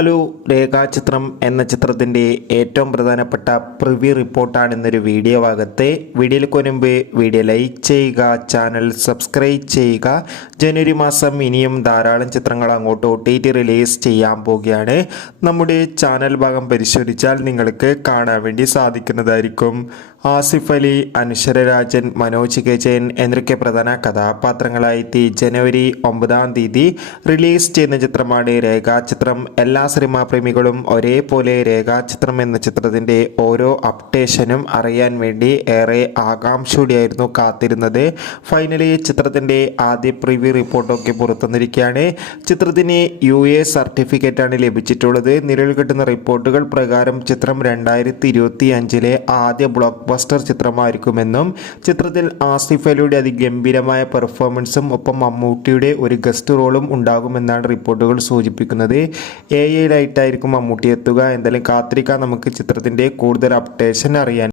Hello, രേഖാചിത്രം എന്ന ചിത്രത്തിൻ്റെ ഏറ്റവും പ്രധാനപ്പെട്ട പ്രിവ്യൂ റിപ്പോർട്ടാണ് ഇന്നൊരു വീഡിയോ ഭാഗത്തെ. വീഡിയോയിലേക്ക് മുൻപ് വീഡിയോ ലൈക്ക് ചെയ്യുക, ചാനൽ സബ്സ്ക്രൈബ് ചെയ്യുക. ജനുവരി മാസം ഇനിയും ധാരാളം ചിത്രങ്ങൾ അങ്ങോട്ട് OTT റിലീസ് ചെയ്യാൻ പോവുകയാണ്. നമ്മുടെ ചാനൽ ഭാഗം പരിശോധിച്ചാൽ നിങ്ങൾക്ക് കാണാൻ വേണ്ടി സാധിക്കുന്നതായിരിക്കും. ആസിഫ് അലി, അനശ്വര രാജൻ, മനോജ് കെ ജയൻ എന്നൊക്കെ പ്രധാന കഥാപാത്രങ്ങളായി ജനുവരി 9 റിലീസ് ചെയ്യുന്ന ചിത്രമാണ് രേഖാചിത്രം. എല്ലാ സിനിമാ പ്രേമികളും ഒരേപോലെ രേഖാചിത്രം എന്ന ചിത്രത്തിൻ്റെ ഓരോ അപ്ഡേഷനും അറിയാൻ വേണ്ടി ഏറെ ആകാംക്ഷയോടെയായിരുന്നു കാത്തിരുന്നത്. ഫൈനലി ചിത്രത്തിൻ്റെ ആദ്യ പ്രിവ്യൂ റിപ്പോർട്ടൊക്കെ പുറത്തുവന്നിരിക്കുകയാണ്. ചിത്രത്തിന് UA സർട്ടിഫിക്കറ്റാണ് ലഭിച്ചിട്ടുള്ളത്. നിലവിൽ കിട്ടുന്ന റിപ്പോർട്ടുകൾ പ്രകാരം ചിത്രം 2025 ആദ്യ ബ്ലോക്ക് ബസ്റ്റർ ചിത്രമായിരിക്കുമെന്നും ചിത്രത്തിൽ ആസിഫ് അലിയുടെ അതിഗംഭീരമായ പെർഫോമൻസും ഒപ്പം മമ്മൂട്ടിയുടെ ഒരു ഗസ്റ്റ് റോളും ഉണ്ടാകുമെന്നാണ് റിപ്പോർട്ടുകൾ സൂചിപ്പിക്കുന്നത്. AI മമ്മൂട്ടി എത്തുക. എന്തായാലും കാത്തിരിക്കാൻ നമുക്ക് ചിത്രത്തിൻ്റെ കൂടുതൽ അപ്ഡേഷൻ അറിയാൻ.